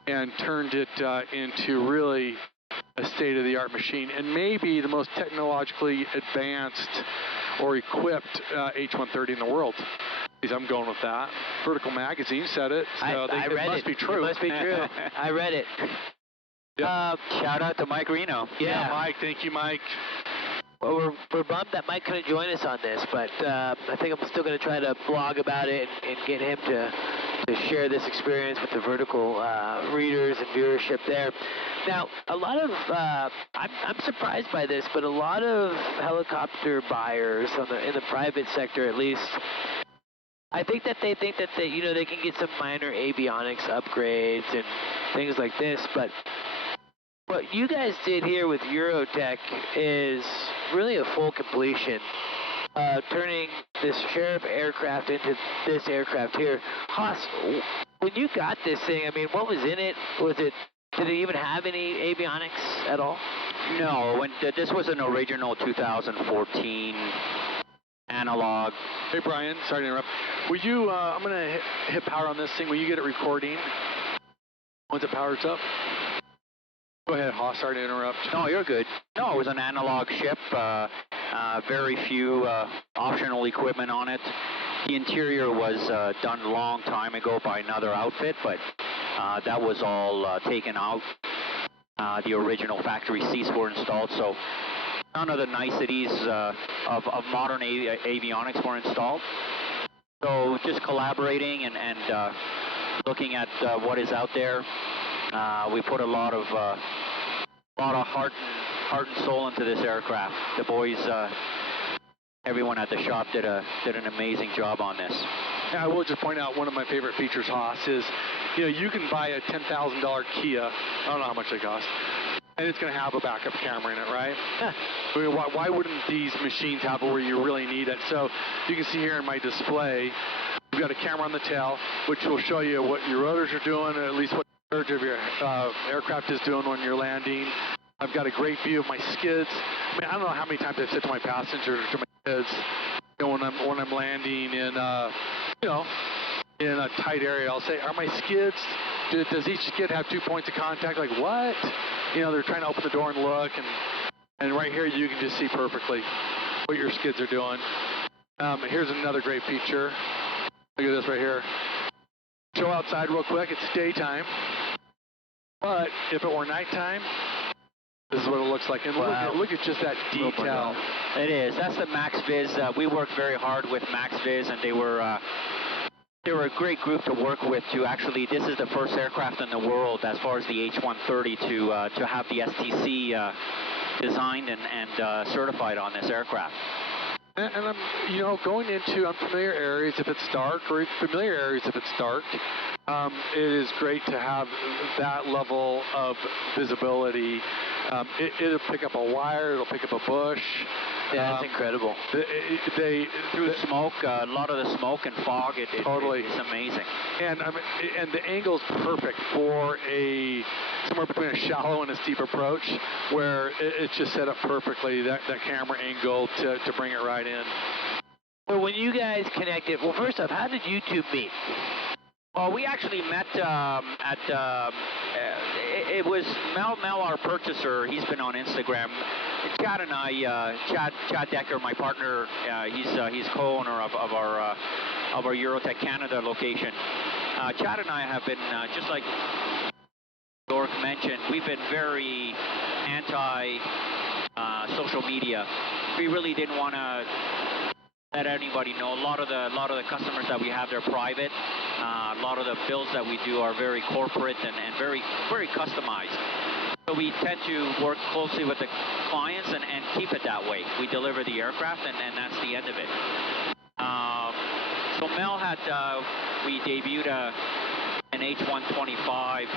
and turned it into really a state-of-the-art machine, and maybe the most technologically advanced or equipped H-130 in the world. I'm going with that. Vertical Magazine said it, so I read it must be true. It must be true. I read it. Yep. Shout out to Mike Reno. Yeah, Mike. Thank you, Mike. Well, we're bummed that Mike couldn't join us on this, but I think I'm still going to try to blog about it and get him to share this experience with the vertical readers and viewership there. Now, a lot of, I'm surprised by this, but a lot of helicopter buyers in the private sector at least, I think that they think that you know, they can get some minor avionics upgrades and things like this, but what you guys did here with EuroTec is really a full completion, turning this Sheriff aircraft into this aircraft here. Haas, when you got this thing, I mean, what was in it? Did it even have any avionics at all? No, this was an original 2014 analog. Hey Brian, sorry to interrupt. Will you, I'm going to hit power on this thing. Will you get it recording once it powers up? Go ahead, Haas, sorry to interrupt. No, you're good. No, it was an analog ship, very few optional equipment on it. The interior was done a long time ago by another outfit, but that was all taken out. The original factory seats were installed, so none of the niceties of modern avionics were installed. So just collaborating and looking at what is out there. We put a lot of heart and soul into this aircraft. The boys, everyone at the shop did an amazing job on this. Yeah, I will just point out one of my favorite features, Haas, is you can buy a $10,000 Kia. I don't know how much they cost, and it's going to have a backup camera in it, right? I mean, why wouldn't these machines have it where you really need it? So you can see here in my display, we've got a camera on the tail, which will show you what your rotors are doing, or at least what the surge of your aircraft is doing when you're landing. I've got a great view of my skids. I mean, I don't know how many times I've said to my passengers or to my kids, when I'm landing in in a tight area, I'll say, "Are my skids? Does each skid have 2 points of contact?" Like, what? They're trying to open the door and look, and right here you can just see perfectly what your skids are doing. Here's another great feature. Look at this right here. Show outside real quick. It's daytime, but if it were nighttime, this is what it looks like. And wow. look at just that detail. It is. That's the MaxViz. We worked very hard with MaxViz, and they were a great group to work with. To actually, this is the first aircraft in the world, as far as the H-130, to have the STC designed and certified on this aircraft. And I'm, going into unfamiliar areas if it's dark, or familiar areas if it's dark. It is great to have that level of visibility. It'll pick up a wire, it'll pick up a bush. Yeah, that's incredible. Through smoke, a lot of the smoke and fog, totally. It's amazing. And the angle's perfect for somewhere between a shallow and a steep approach, where it's just set up perfectly, that camera angle to bring it right in. So when you guys connected, well, first off, how did you two meet? Well, we actually met it was Mel, our purchaser. He's been on Instagram. Chad and I, Chad Decker, my partner, he's co-owner of our EuroTec Canada location. Chad and I have been, just like Dork mentioned, we've been very anti social media. We really didn't want to let anybody know. A lot of the customers that we have, they're private. A lot of the builds that we do are very corporate and very, very customized. So we tend to work closely with the clients and keep it that way. We deliver the aircraft and that's the end of it. So Mel had, we debuted an H-125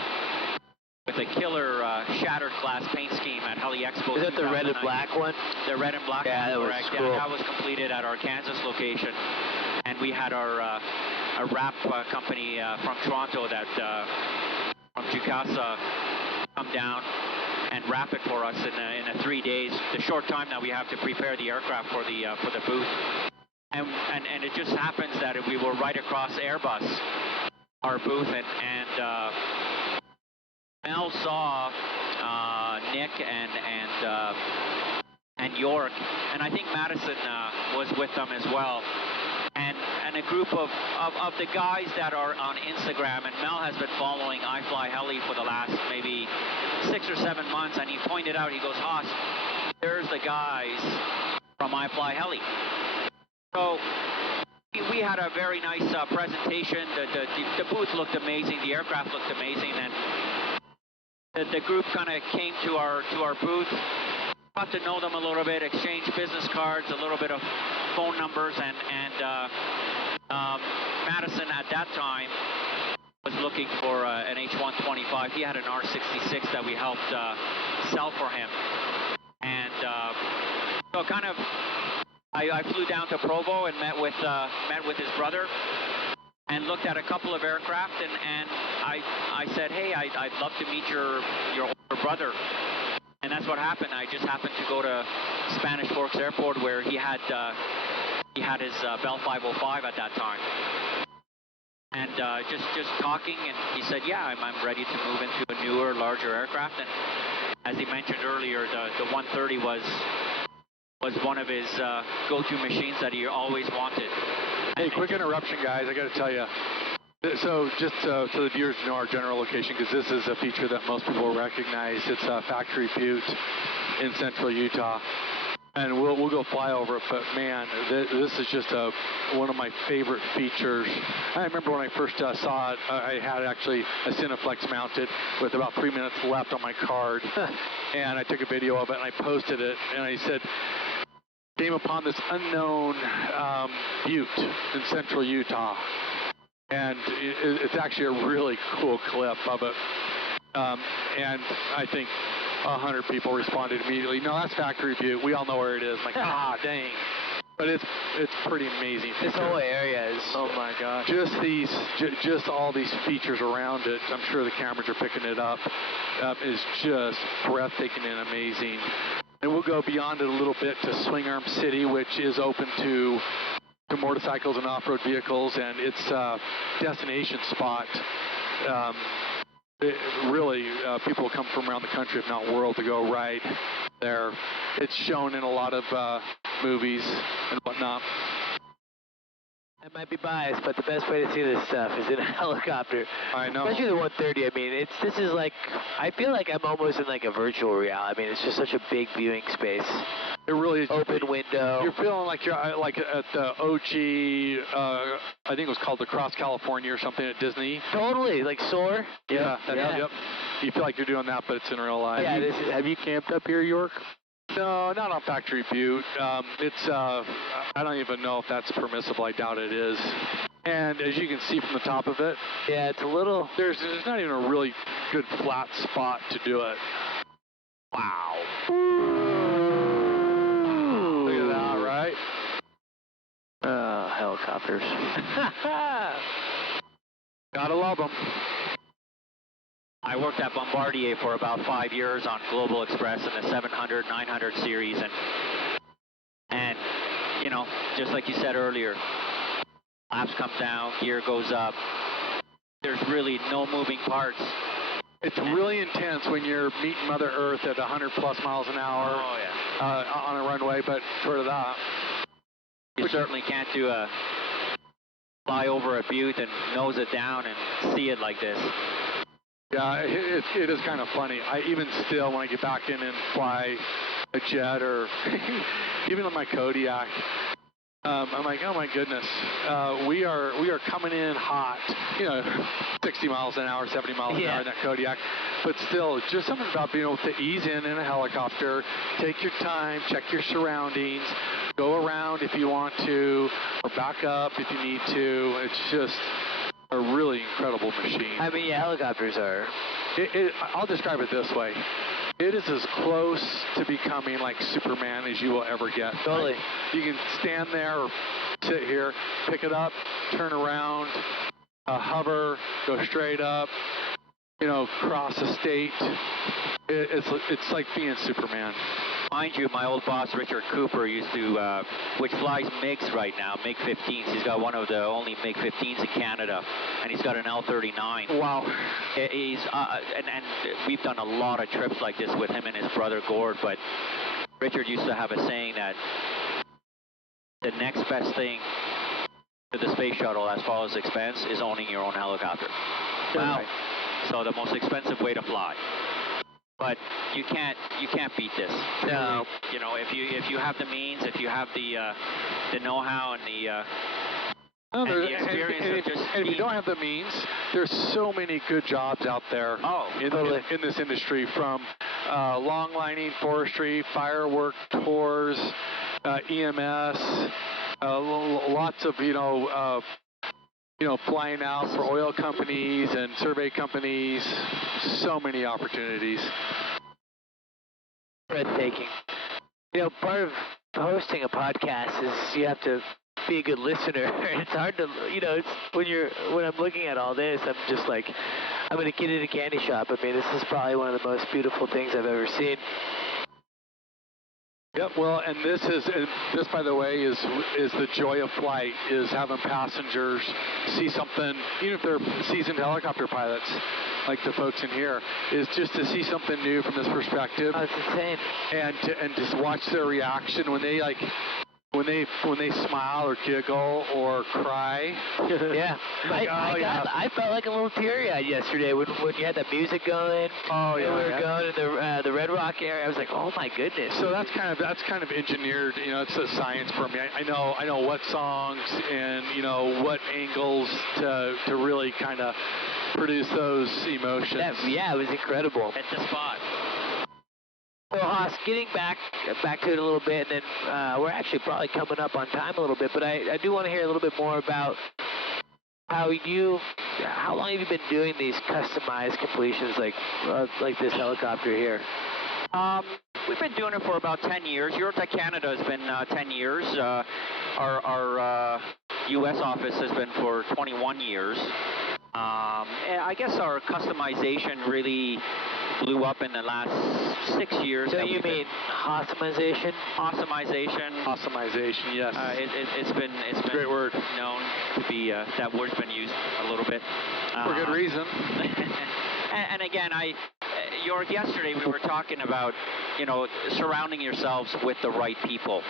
with a killer shattered glass paint scheme at Heli Expo. Is that the red and black one? The red and black yeah, one, that correct. Was cool. Yeah, that was completed at our Kansas location. And we had our a wrap company from Toronto that from Jukasa come down and wrap it for us in a 3 days, the short time that we have to prepare the aircraft for the booth. And it just happens that we were right across Airbus, our booth, and Mel saw Nick and York, and I think Madison was with them as well. And a group of the guys that are on Instagram, and Mel has been following iflyheli for the last maybe 6 or 7 months, and he pointed out, he goes, "Haas, there's the guys from iflyheli." So we had a very nice presentation. The booth looked amazing, the aircraft looked amazing, and the group kind of came to our booth, got to know them a little bit, exchanged business cards, a little bit of phone numbers, and Madison at that time was looking for an H-125. He had an R66 that we helped sell for him, and so kind of I flew down to Provo and met with his brother and looked at a couple of aircraft, and I said, "Hey, I'd love to meet your older brother." And that's what happened. I just happened to go to Spanish Forks Airport, where he had his Bell 505 at that time, and just talking, and he said, "Yeah, I'm ready to move into a newer, larger aircraft." And as he mentioned earlier, the 130 was one of his go-to machines that he always wanted. Hey, quick interruption, guys. I got to tell you. So just so the viewers know our general location, because this is a feature that most people recognize. It's Factory Butte in central Utah. And we'll go fly over it, but man, this is just one of my favorite features. I remember when I first saw it, I had actually a Cineflex mounted with about 3 minutes left on my card, and I took a video of it and I posted it, and I said, came upon this unknown butte in central Utah, and it's actually a really cool clip of it, and I think 100 people responded immediately. No, that's Factory Butte. We all know where it is. I'm like, dang. But it's pretty amazing. This whole area is, oh my gosh. Just all these features around it. I'm sure the cameras are picking it up. Is just breathtaking and amazing. And we'll go beyond it a little bit to Swing Arm City, which is open to motorcycles and off-road vehicles, and it's a destination spot. People come from around the country, if not world, to go ride there. It's shown in a lot of movies and whatnot. I might be biased, but the best way to see this stuff is in a helicopter. I know. Especially the 130. I mean, this is like, I feel like I'm almost in like a virtual reality. I mean, it's just such a big viewing space. It really is. Open window. You're feeling like you're like at the OG, I think it was called the Cross California or something at Disney. Totally, like Soar. Yep. Yep. You feel like you're doing that, but it's in real life. Yeah, have you camped up here, York? No, not on Factory Butte. I don't even know if that's permissible. I doubt it is. And as you can see from the top of it, yeah, it's a little. There's not even a really good flat spot to do it. Wow. Look at that, right? Helicopters. Gotta love them. I worked at Bombardier for about 5 years on Global Express in the 700, 900 series, and you know, just like you said earlier, flaps come down, gear goes up. There's really no moving parts. It's really intense when you're meeting Mother Earth at 100 plus miles an hour on a runway, but short of that. You certainly can't do a fly over a butte and nose it down and see it like this. Yeah, it is kind of funny. Even still, when I get back in and fly a jet or even on my Kodiak, I'm like, oh my goodness, we are coming in hot, 60 miles an hour, 70 miles an hour in that Kodiak. But still, just something about being able to ease in a helicopter, take your time, check your surroundings, go around if you want to, or back up if you need to. It's just a really incredible machine. I mean, helicopters are. I'll describe it this way. It is as close to becoming like Superman as you will ever get. Totally. Like, you can stand there or sit here, pick it up, turn around, hover, go straight up, cross a state. It's like being Superman. Mind you, my old boss, Richard Cooper, used to, which flies MiGs right now, MiG-15s. He's got one of the only MiG-15s in Canada, and he's got an L-39. Wow. He's, and we've done a lot of trips like this with him and his brother Gord, but Richard used to have a saying that the next best thing to the space shuttle as far as expense is owning your own helicopter. Wow. So the most expensive way to fly. But you can't beat this. No. If you have the means, if you have the know-how and the experience and if you don't have the means, there's so many good jobs out there in this industry, from long lining, forestry, firework tours, EMS, lots of flying out for oil companies and survey companies. So many opportunities. Breathtaking. Part of hosting a podcast is you have to be a good listener. It's hard to, it's when I'm looking at all this, I'm just like, I'm going to get in a candy shop. I mean, this is probably one of the most beautiful things I've ever seen. Yep. Well, and this, by the way, is the joy of flight, is having passengers see something, even if they're seasoned helicopter pilots, like the folks in here, is just to see something new from this perspective. Oh, it's insane. And just watch their reaction when they when they smile or giggle or cry. Yeah. I felt like a little teary-eyed yesterday when you had the music going. Oh yeah. And we were going to the Red Rock area. I was like, oh my goodness. So that's kind of engineered. You know, it's a science for me. I know what songs and what angles to really kind of produce those emotions. Yeah, it was incredible. At the spot. Well, Haas, getting back to it a little bit, and then we're actually probably coming up on time a little bit, but I do want to hear a little bit more about how long have you been doing these customized completions like this helicopter here? We've been doing it for about 10 years. EuroTec Canada has been 10 years. Our U.S. office has been for 21 years. I guess our customization really blew up in the last 6 years. So you mean Hossamization? Hossamization, yes. It's been great word. Known to be that word's been used a little bit for good reason. and again, yesterday we were talking about surrounding yourselves with the right people.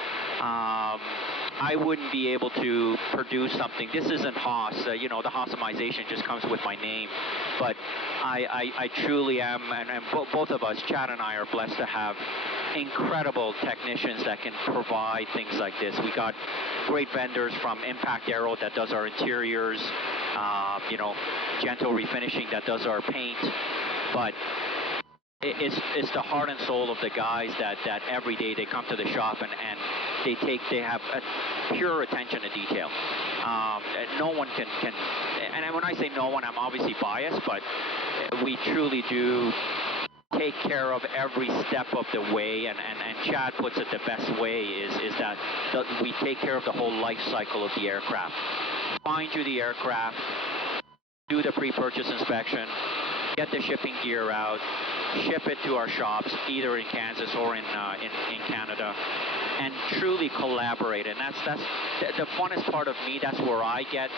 I wouldn't be able to produce something. This isn't Haas. The Hossamization just comes with my name. But I truly am, and both of us, Chad and I, are blessed to have incredible technicians that can provide things like this. We got great vendors from Impact Aero that does our interiors, Gentle Refinishing that does our paint. But it's the heart and soul of the guys that every day they come to the shop and they have a pure attention to detail. No one can, and when I say no one, I'm obviously biased, but we truly do take care of every step of the way, and Chad puts it the best way is that we take care of the whole life cycle of the aircraft. Find you the aircraft, do the pre-purchase inspection, get the shipping gear out, ship it to our shops, either in Kansas or in Canada, and truly collaborate. And that's the funnest part of me. That's where I get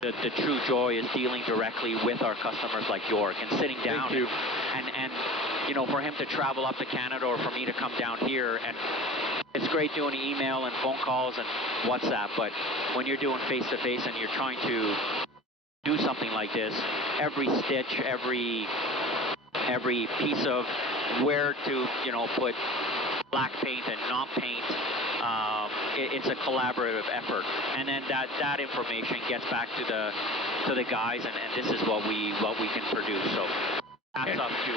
the true joy, is dealing directly with our customers like York and sitting down. Thank you. And for him to travel up to Canada or for me to come down here, and it's great doing email and phone calls and WhatsApp, but when you're doing face-to-face and you're trying to do something like this, every stitch, every piece of where to put black paint and not paint, it's a collaborative effort, and then that information gets back to the guys, and this is what we can produce. So hats off to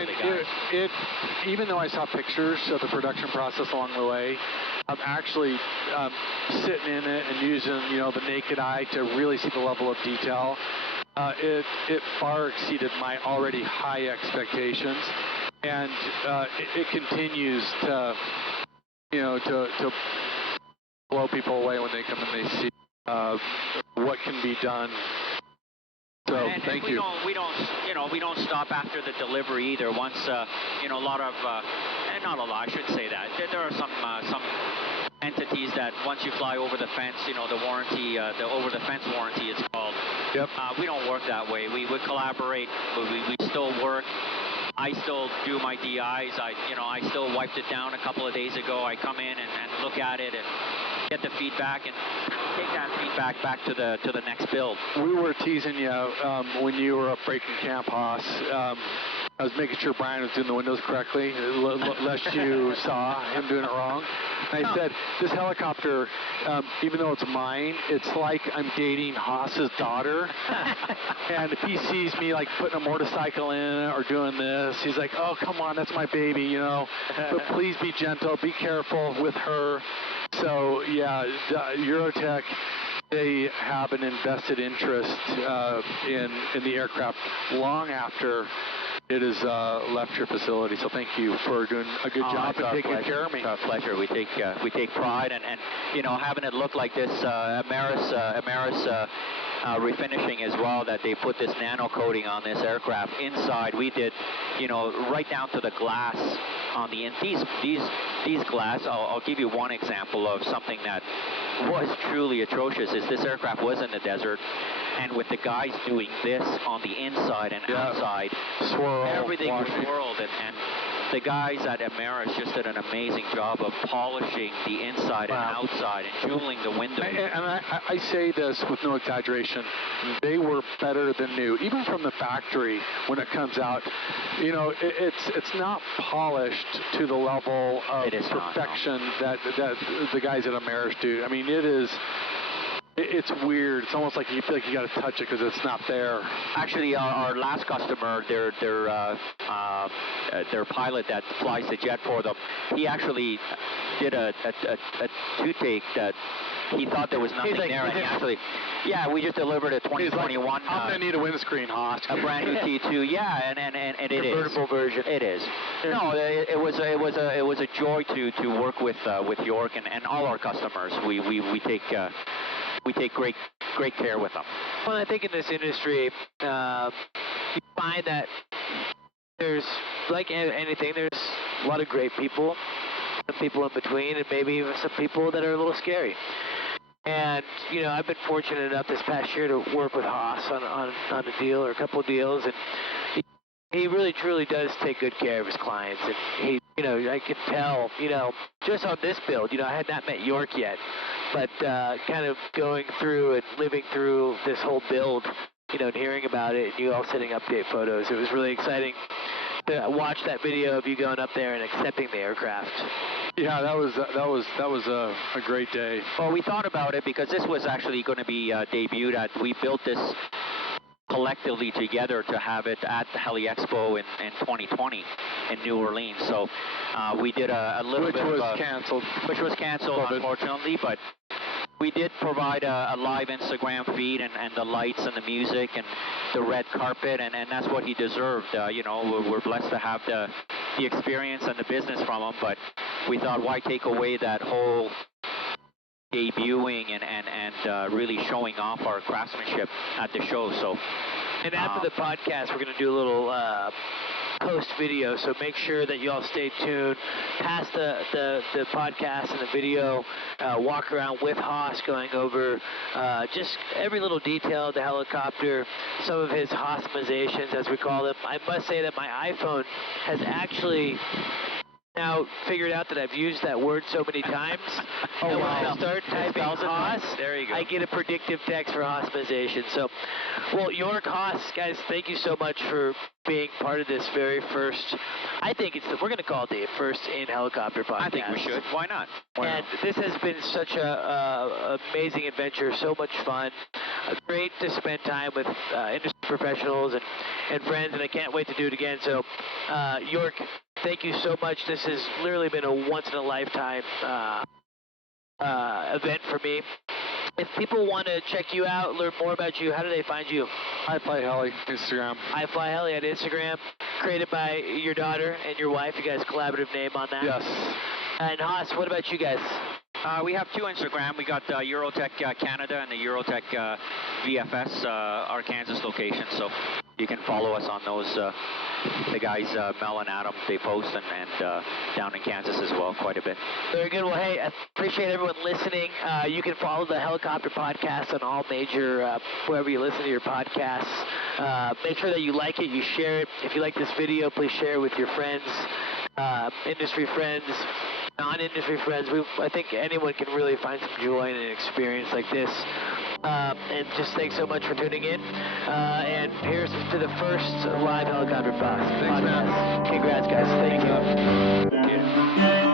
the guys. Even though I saw pictures of the production process along the way, I'm actually sitting in it and using the naked eye to really see the level of detail. It far exceeded my already high expectations, and it continues to blow people away when they come and they see what can be done. So thank you. We don't stop after the delivery either. Once a lot of not a lot, I shouldn't say that. There are some entities that once you fly over the fence, the warranty, the over the fence warranty, it's called. Yep. We don't work that way. We would collaborate. We still work. I still do my DIs. I still wiped it down a couple of days ago. I come in and look at it and get the feedback and take that feedback back to the next build. We were teasing you when you were up breaking camp, Haas. I was making sure Brian was doing the windows correctly, lest you saw him doing it wrong. And I said, this helicopter, even though it's mine, it's like I'm dating Haas's daughter. And if he sees me like putting a motorcycle in or doing this, he's like, oh, come on, that's my baby, But please be gentle, be careful with her. So, yeah, EuroTec, they have an invested interest in the aircraft long after it has left your facility. So thank you for doing a good job and taking care of me. It's our pleasure. We take pride, and having it look like this. Ameris refinishing as well, that they put this nano coating on this aircraft inside. We did, right down to the glass on the end. These glass, I'll give you one example of something that was truly atrocious. Is this aircraft was in the desert, and with the guys doing this on the inside and outside, everything was swirled, and the guys at Ameris just did an amazing job of polishing the inside and outside and jeweling the windows. And I say this with no exaggeration. They were better than new, even from the factory when it comes out. You know, it's not polished to the level of perfection that the guys at Ameris do. I mean, it's weird. It's almost like you feel like you got to touch it because it's not there. Actually, our last customer, their pilot that flies the jet for them, he actually did a two-take that he thought there was nothing there, and he actually, we just delivered a 2021. I'm gonna need a windscreen, Haas. A brand new T2, and it is convertible version. It is. No, it was a joy to work with York and all our customers. We take great care with them. Well, I think in this industry, you find that there's, like anything, there's a lot of great people, some people in between, and maybe even some people that are a little scary. And, you know, I've been fortunate enough this past year to work with Haas on a deal or a couple of deals, and he really truly does take good care of his clients. And he, you know, I could tell, you know, just on this build, you know, I had not met York yet, but kind of going through and living through this whole build, you know, and hearing about it, and you all sending update photos, it was really exciting to watch that video of you going up there and accepting the aircraft. Yeah, that was a great day. Well, we thought about it because this was actually going to be debuted at. We built this collectively together to have it at the Heli Expo in 2020 in New Orleans. So we did a little bit of canceled. Which was canceled, unfortunately, but we did provide a live Instagram feed and the lights and the music and the red carpet, and that's what he deserved. You know, we're blessed to have the experience and the business from him, but we thought, why take away that whole debuting and really showing off our craftsmanship at the show. So, and after the podcast, we're going to do a little post video, so make sure that you all stay tuned past the podcast and the video. Walk around with Haas, going over just every little detail of the helicopter, some of his Haasmizations, as we call them. I must say that my iPhone has actually now figured out that I've used that word so many times. Oh, when I start typing Haas, there you go. I get a predictive text for Haasmization. So, well, York, Haas, guys, thank you so much for being part of this very first, I think we're going to call it the first in helicopter podcast. I think we should. Why not? This has been such a amazing adventure, so much fun. Great to spend time with industry professionals and friends, and I can't wait to do it again. So, York, thank you so much. This has literally been a once-in-a-lifetime event for me. If people want to check you out, learn more about you, how do they find you? iflyheli, Instagram. iflyheli at Instagram, created by your daughter and your wife. You guys' collaborative name on that? Yes. And Haas, what about you guys? We have two Instagram. We got EuroTec Canada and the EuroTec VFS, our Kansas location. So you can follow us on those. The guys, Mel and Adam, they post and down in Kansas as well, quite a bit. Very good. Well, hey, I appreciate everyone listening. You can follow the Helicopter Podcast on all major, wherever you listen to your podcasts. Make sure that you like it, you share it. If you like this video, please share it with your friends, industry friends, non-industry friends. I think anyone can really find some joy in an experience like this. And just thanks so much for tuning in. And here's to the first live helicopter podcast. Thanks, man. Congrats, guys. Thank you. Yeah.